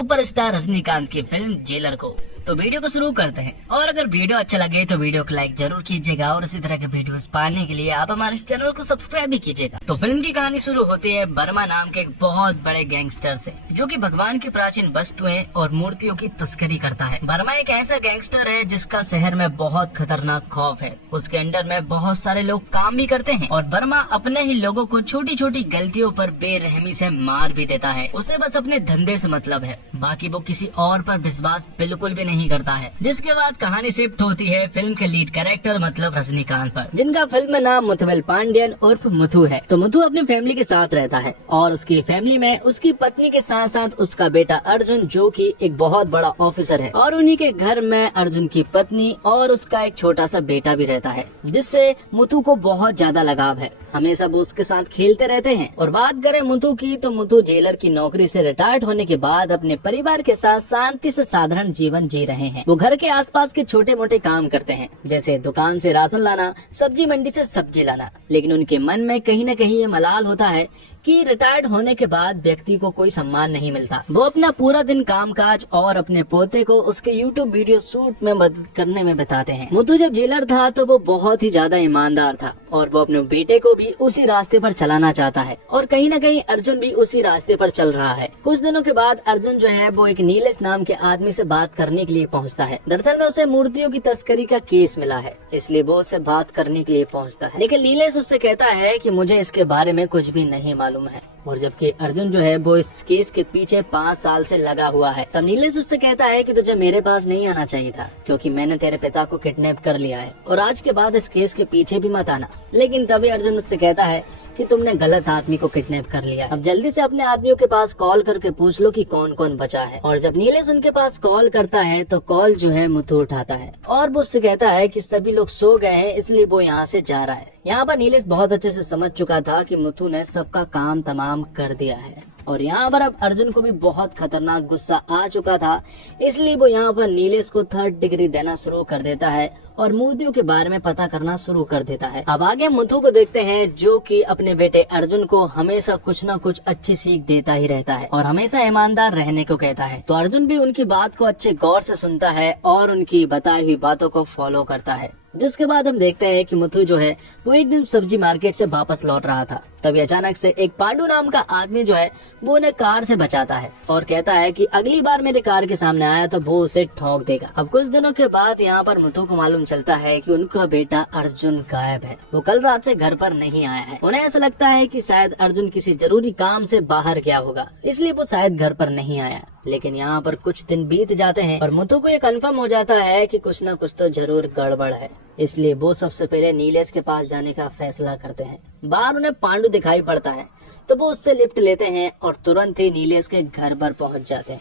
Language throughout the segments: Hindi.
सुपरस्टार रजनीकांत की फिल्म जेलर को। तो वीडियो को शुरू करते हैं, और अगर वीडियो अच्छा लगे तो वीडियो को लाइक जरूर कीजिएगा और इसी तरह के वीडियोस पाने के लिए आप हमारे चैनल को सब्सक्राइब भी कीजिएगा। तो फिल्म की कहानी शुरू होती है वर्मा नाम के एक बहुत बड़े गैंगस्टर से, जो कि भगवान की प्राचीन वस्तुएं और मूर्तियों की तस्करी करता है। वर्मा एक ऐसा गैंगस्टर है जिसका शहर में बहुत खतरनाक खौफ है। उसके अंडर में बहुत सारे लोग काम भी करते हैं और वर्मा अपने ही लोगों को छोटी छोटी गलतियों पर बेरहमी से मार भी देता है। उसे बस अपने धंधे से मतलब है, बाकी वो किसी और पर विश्वास बिल्कुल भी नहीं करता है। जिसके बाद कहानी शिफ्ट होती है फिल्म के लीड कैरेक्टर मतलब रजनीकांत पर, जिनका फिल्म में नाम मुथुवेल पांड्यन उर्फ मुथु है। तो मुथु अपनी फैमिली के साथ रहता है और उसकी फैमिली में उसकी पत्नी के साथ साथ उसका बेटा अर्जुन, जो कि एक बहुत बड़ा ऑफिसर है, और उन्हीं के घर में अर्जुन की पत्नी और उसका एक छोटा सा बेटा भी रहता है, जिससे मुथु को बहुत ज्यादा लगाव है। हमेशा वो उसके साथ खेलते रहते हैं। और बात करें मुथु की, तो मुथु जेलर की नौकरी से रिटायर्ड होने के बाद अपने परिवार के साथ शांति से साधारण जीवन जी रहे हैं। वो घर के आसपास के छोटे मोटे काम करते हैं, जैसे दुकान से राशन लाना, सब्जी मंडी से सब्जी लाना। लेकिन उनके मन में कहीं न कहीं ये मलाल होता है कि रिटायर्ड होने के बाद व्यक्ति को कोई सम्मान नहीं मिलता। वो अपना पूरा दिन कामकाज और अपने पोते को उसके यूट्यूब वीडियो शूट में मदद करने में बिताते हैं। मुथु जब जेलर था तो वो बहुत ही ज्यादा ईमानदार था और वो अपने बेटे को भी उसी रास्ते पर चलाना चाहता है, और कहीं न कहीं अर्जुन भी उसी रास्ते पर चल रहा है। कुछ दिनों के बाद अर्जुन जो है वो एक नीलेश नाम के आदमी से बात करने के लिए पहुंचता है। दरअसल में उसे मूर्तियों की तस्करी का केस मिला है, इसलिए वो उससे बात करने के लिए पहुंचता है। लेकिन नीलेश उससे कहता है कि मुझे इसके बारे में कुछ भी नहीं मालूम है, और जबकि अर्जुन जो है वो इस केस के पीछे 5 साल से लगा हुआ है। तब नीलेश उससे कहता है कि तुझे मेरे पास नहीं आना चाहिए था, क्योंकि मैंने तेरे पिता को किडनैप कर लिया है, और आज के बाद इस केस के पीछे भी मत आना। लेकिन तभी अर्जुन उससे कहता है कि तुमने गलत आदमी को किडनैप कर लिया। अब जल्दी से अपने आदमियों के पास कॉल करके पूछ लो कि कौन कौन बचा है। और जब नीलेश उनके पास कॉल करता है तो कॉल जो है मुथु उठाता है और वो उससे कहता है कि सभी लोग सो गए हैं, इसलिए वो यहाँ से जा रहा है। यहाँ पर नीलेश बहुत अच्छे से समझ चुका था कि मुथु ने सबका काम तमाम कर दिया है, और यहाँ पर अब अर्जुन को भी बहुत खतरनाक गुस्सा आ चुका था, इसलिए वो यहाँ पर नीलेश को 3rd डिग्री देना शुरू कर देता है और मूर्तियों के बारे में पता करना शुरू कर देता है। अब आगे मुथु को देखते हैं, जो कि अपने बेटे अर्जुन को हमेशा कुछ न कुछ अच्छी सीख देता ही रहता है और हमेशा ईमानदार रहने को कहता है। तो अर्जुन भी उनकी बात को अच्छे गौर से सुनता है और उनकी बताई हुई बातों को फॉलो करता है। जिसके बाद हम देखते हैं कि मुथु जो है वो एक दिन सब्जी मार्केट से वापस लौट रहा था। तभी अचानक से एक पांडु नाम का आदमी जो है वो उन्हें कार से बचाता है और कहता है कि अगली बार मेरे कार के सामने आया तो वो उसे ठोक देगा। अब कुछ दिनों के बाद यहाँ पर मुथु को मालूम चलता है कि उनका बेटा अर्जुन गायब है। वो कल रात से घर पर नहीं आया है। उन्हें ऐसा लगता है कि शायद अर्जुन किसी जरूरी काम से बाहर गया होगा, इसलिए वो शायद घर पर नहीं आया। लेकिन यहाँ पर कुछ दिन बीत जाते हैं और मुथु को ये कंफर्म हो जाता है कि कुछ न कुछ तो जरूर गड़बड़ है, इसलिए वो सबसे पहले नीलेश के पास जाने का फैसला करते हैं। बाहर उन्हें पांडु दिखाई पड़ता है तो वो उससे लिफ्ट लेते हैं और तुरंत ही नीलेश के घर पर पहुंच जाते हैं।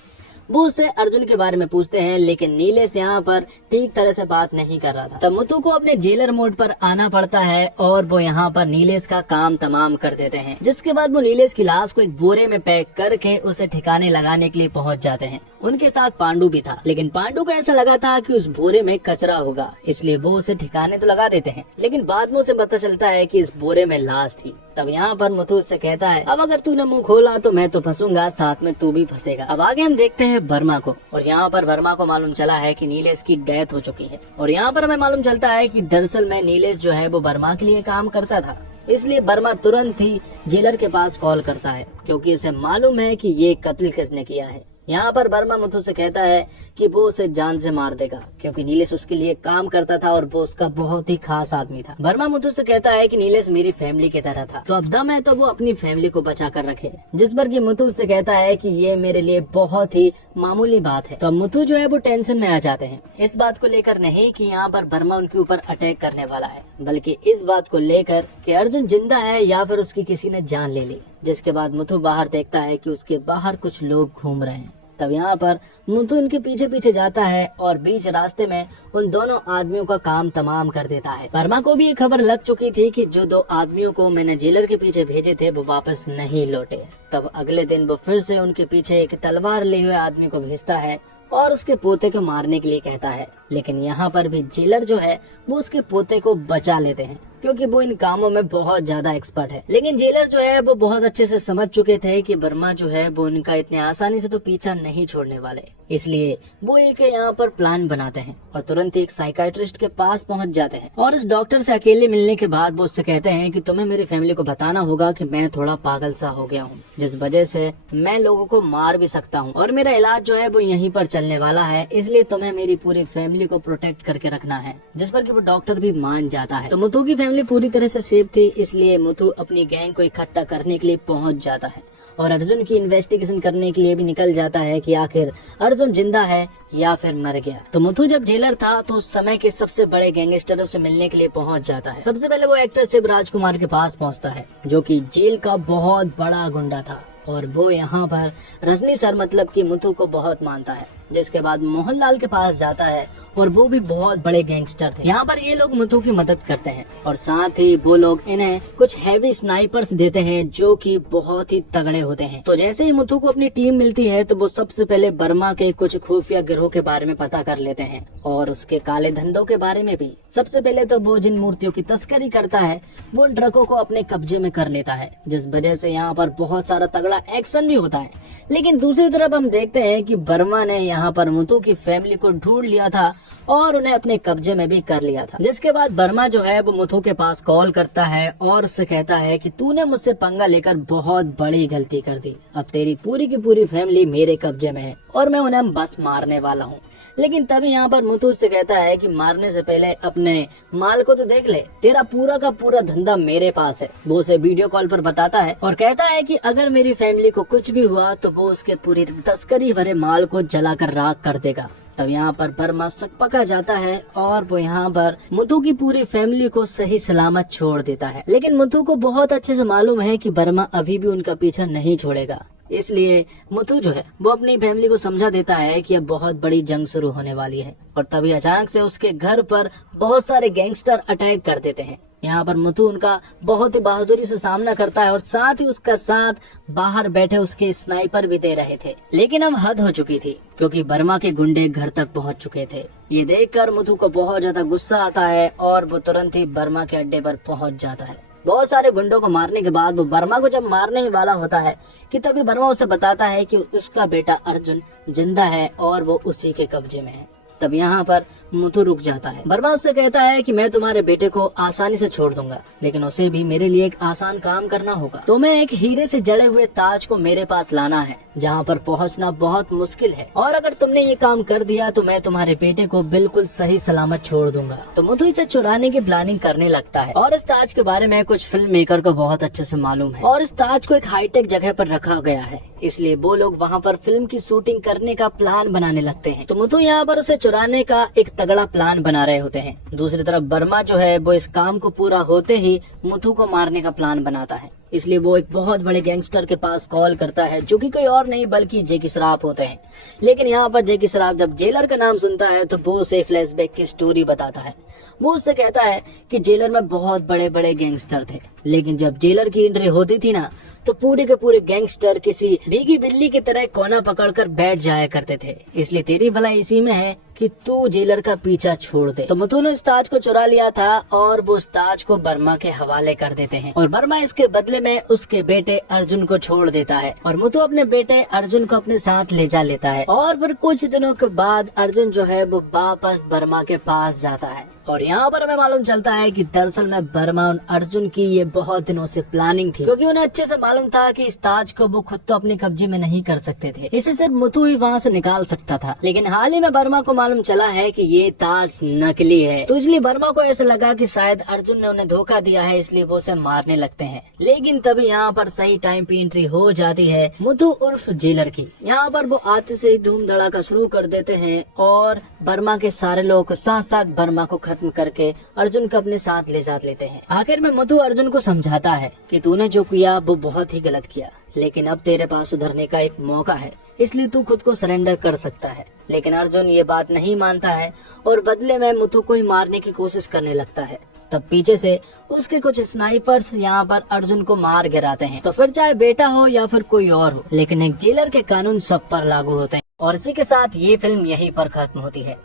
वो उससे अर्जुन के बारे में पूछते हैं, लेकिन नीलेश यहाँ पर ठीक तरह से बात नहीं कर रहा था। तब मुथु को अपने जेलर मोड पर आना पड़ता है और वो यहाँ पर नीलेश का काम तमाम कर देते हैं। जिसके बाद वो नीलेश की लाश को एक बोरे में पैक करके उसे ठिकाने लगाने के लिए पहुँच जाते हैं। उनके साथ पांडु भी था, लेकिन पांडु को ऐसा लगा था कि उस बोरे में कचरा होगा, इसलिए वो उसे ठिकाने तो लगा देते हैं। लेकिन बाद में उसे पता चलता है कि इस बोरे में लाश थी। तब यहाँ पर मुथु उससे कहता है, अब अगर तूने मुंह खोला तो मैं तो फंसूंगा, साथ में तू भी फंसेगा। अब आगे हम देखते हैं वर्मा को, और यहाँ पर वर्मा को मालूम चला है कि नीलेश की डेथ हो चुकी है। और यहाँ पर हमें मालूम चलता है कि दरअसल में नीलेश जो है वो वर्मा के लिए काम करता था, इसलिए वर्मा तुरंत ही जेलर के पास कॉल करता है, क्योंकि इसे मालूम है कि ये कत्ल किसने किया है। यहाँ पर वर्मा मुथु से कहता है कि वो उसे जान से मार देगा, क्योंकि नीलेश उसके लिए काम करता था और वो उसका बहुत ही खास आदमी था। वर्मा मुथु से कहता है कि नीलेश मेरी फैमिली की तरह था, तो अब दम है तो वो अपनी फैमिली को बचा कर रखे। जिस पर कि मुथु से कहता है कि ये मेरे लिए बहुत ही मामूली बात है। तो अब मुथु जो है वो टेंशन में आ जाते हैं, इस बात को लेकर नहीं कि यहाँ पर वर्मा उनके ऊपर अटैक करने वाला है, बल्कि इस बात को लेकर कि अर्जुन जिंदा है या फिर उसकी किसी ने जान ले ली। जिसके बाद मुथु बाहर देखता है कि उसके बाहर कुछ लोग घूम रहे हैं। तब यहाँ पर मुथु उनके पीछे पीछे जाता है और बीच रास्ते में उन दोनों आदमियों का काम तमाम कर देता है। वर्मा को भी ये खबर लग चुकी थी कि जो 2 आदमियों को मैंने जेलर के पीछे भेजे थे वो वापस नहीं लौटे। तब अगले दिन वो फिर से उनके पीछे एक तलवार लिए हुए आदमी को भेजता है और उसके पोते को मारने के लिए कहता है। लेकिन यहाँ पर भी जेलर जो है वो उसके पोते को बचा लेते हैं क्योंकि वो इन कामों में बहुत ज्यादा एक्सपर्ट है। लेकिन जेलर जो है वो बहुत अच्छे से समझ चुके थे कि वर्मा जो है वो उनका इतने आसानी से तो पीछा नहीं छोड़ने वाले, इसलिए वो एक यहाँ पर प्लान बनाते हैं और तुरंत एक साइकाइट्रिस्ट के पास पहुंच जाते हैं और इस डॉक्टर से अकेले मिलने के बाद वो उससे कहते हैं कि तुम्हें मेरी फैमिली को बताना होगा कि मैं थोड़ा पागल सा हो गया हूँ, जिस वजह से मैं लोगों को मार भी सकता हूँ और मेरा इलाज जो है वो यहीं पर चलने वाला है, इसलिए तुम्हें मेरी पूरी फैमिली को प्रोटेक्ट करके रखना है। जिस पर कि वो डॉक्टर भी मान जाता है। तो मुथु की फैमिली पूरी तरह से सेफ थी, इसलिए मुथु अपनी गैंग को इकट्ठा करने के लिए पहुंच जाता है और अर्जुन की इन्वेस्टिगेशन करने के लिए भी निकल जाता है कि आखिर अर्जुन जिंदा है या फिर मर गया। तो मुथु जब जेलर था तो उस समय के सबसे बड़े गैंगस्टरों से मिलने के लिए पहुंच जाता है। सबसे पहले वो एक्टर शिव राजकुमार के पास पहुंचता है, जो कि जेल का बहुत बड़ा गुंडा था और वो यहाँ पर रजनी सर मतलब कि मुथु को बहुत मानता है। जिसके बाद मोहनलाल के पास जाता है और वो भी बहुत बड़े गैंगस्टर थे। यहाँ पर ये लोग मुथु की मदद करते हैं और साथ ही वो लोग इन्हें कुछ हैवी स्नाइपर्स देते हैं जो कि बहुत ही तगड़े होते हैं। तो जैसे ही मुथु को अपनी टीम मिलती है तो वो सबसे पहले वर्मा के कुछ खुफिया गिरोह के बारे में पता कर लेते हैं और उसके काले धंधों के बारे में भी। सबसे पहले तो वो जिन मूर्तियों की तस्करी करता है वो उन ट्रकों को अपने कब्जे में कर लेता है, जिस वजह से यहाँ पर बहुत सारा तगड़ा एक्शन भी होता है। लेकिन दूसरी तरफ हम देखते हैं कि वर्मा ने यहाँ पर मुथु की फैमिली को ढूंढ लिया था और उन्हें अपने कब्जे में भी कर लिया था। जिसके बाद वर्मा जो है वो मुथु के पास कॉल करता है और उससे कहता है कि तूने मुझसे पंगा लेकर बहुत बड़ी गलती कर दी, अब तेरी पूरी की पूरी फैमिली मेरे कब्जे में है और मैं उन्हें बस मारने वाला हूँ। लेकिन तभी यहाँ पर मुथु से कहता है कि मारने से पहले अपने माल को तो देख ले, तेरा पूरा का पूरा धंधा मेरे पास है। वो उसे वीडियो कॉल पर बताता है और कहता है कि अगर मेरी फैमिली को कुछ भी हुआ तो वो उसके पूरी तस्करी भरे माल को जलाकर राख कर देगा। तब यहाँ पर वर्मा सकपका जाता है और वो यहाँ पर मुथु की पूरी फैमिली को सही सलामत छोड़ देता है। लेकिन मुथु को बहुत अच्छे से मालूम है कि वर्मा अभी भी उनका पीछा नहीं छोड़ेगा, इसलिए मुथु जो है वो अपनी फैमिली को समझा देता है कि अब बहुत बड़ी जंग शुरू होने वाली है। और तभी अचानक से उसके घर पर बहुत सारे गैंगस्टर अटैक कर देते हैं। यहाँ पर मुथु उनका बहुत ही बहादुरी से सामना करता है और साथ ही उसका साथ बाहर बैठे उसके स्नाइपर भी दे रहे थे। लेकिन अब हद हो चुकी थी क्योंकि वर्मा के गुंडे घर तक पहुँच चुके थे। ये देखकर मुथु को बहुत ज्यादा गुस्सा आता है और वो तुरंत ही वर्मा के अड्डे पर पहुँच जाता है। बहुत सारे गुंडों को मारने के बाद वो वर्मा को जब मारने ही वाला होता है कि तभी वर्मा उसे बताता है कि उसका बेटा अर्जुन जिंदा है और वो उसी के कब्जे में है। तब यहाँ पर मुथु रुक जाता है। वर्मा उससे कहता है कि मैं तुम्हारे बेटे को आसानी से छोड़ दूंगा, लेकिन उसे भी मेरे लिए एक आसान काम करना होगा। तुम्हें एक हीरे से जड़े हुए ताज को मेरे पास लाना है, जहाँ पर पहुँचना बहुत मुश्किल है, और अगर तुमने ये काम कर दिया तो मैं तुम्हारे बेटे को बिल्कुल सही सलामत छोड़ दूंगा। तो मुथु इसे चुराने की प्लानिंग करने लगता है और इस ताज के बारे में कुछ फिल्म मेकर को बहुत अच्छे से मालूम है और इस ताज को एक हाईटेक जगह पर रखा गया है, इसलिए वो लोग वहाँ पर फिल्म की शूटिंग करने का प्लान बनाने लगते हैं। तो मुथु यहाँ पर उसे चुराने का एक तगड़ा प्लान बना रहे होते हैं। दूसरी तरफ वर्मा जो है वो इस काम को पूरा होते ही मुथु को मारने का प्लान बनाता है, इसलिए वो एक बहुत बड़े गैंगस्टर के पास कॉल करता है जो कि कोई और नहीं बल्कि जैकी श्रॉफ होते हैं। लेकिन यहाँ पर जैकी श्रॉफ जब जेलर का नाम सुनता है तो वो उसे फ्लैशबैक की स्टोरी बताता है। वो उससे कहता है कि जेलर में बहुत बड़े बड़े गैंगस्टर थे, लेकिन जब जेलर की एंट्री होती थी ना तो पूरे के पूरे गैंगस्टर किसी भीगी बिल्ली की तरह कोना पकड़कर बैठ जाया करते थे। इसलिए तेरी भलाई इसी में है कि तू जेलर का पीछा छोड़ दे। तो मुथु ने इस ताज को चुरा लिया था और वो उस ताज को वर्मा के हवाले कर देते हैं और वर्मा इसके बदले में उसके बेटे अर्जुन को छोड़ देता है और मुथु अपने बेटे अर्जुन को अपने साथ ले जा लेता है। और फिर कुछ दिनों के बाद अर्जुन जो है वो वापस वर्मा के पास जाता है और यहाँ पर हमें मालूम चलता है कि दरअसल में वर्मा और अर्जुन की ये बहुत दिनों से प्लानिंग थी, क्योंकि उन्हें अच्छे से मालूम था कि इस ताज को वो खुद तो अपने कब्जे में नहीं कर सकते थे, इसे सिर्फ मुथु ही वहाँ से निकाल सकता था। लेकिन हाल ही में वर्मा को मालूम चला है कि ये ताज नकली है, तो इसलिए वर्मा को ऐसा लगा कि शायद अर्जुन ने उन्हें धोखा दिया है, इसलिए वो उसे मारने लगते हैं। लेकिन तभी यहाँ पर सही टाइम पे एंट्री हो जाती है मुथु उर्फ जेलर की। यहाँ पर वो आते से ही धूम धड़ाका शुरू कर देते हैं और वर्मा के सारे लोगों को साथ साथ वर्मा को खत्म करके अर्जुन को अपने साथ ले जा लेते हैं। आखिर में मुथु अर्जुन को समझाता है कि तूने जो किया वो बहुत ही गलत किया, लेकिन अब तेरे पास सुधरने का एक मौका है, इसलिए तू खुद को सरेंडर कर सकता है। लेकिन अर्जुन ये बात नहीं मानता है और बदले में मुथु को ही मारने की कोशिश करने लगता है। तब पीछे से उसके कुछ स्नाइपर्स यहाँ पर अर्जुन को मार गिराते हैं। तो फिर चाहे बेटा हो या फिर कोई और हो, लेकिन एक जेलर के कानून सब पर लागू होते हैं। और इसी के साथ ये फिल्म यहीं पर खत्म होती है।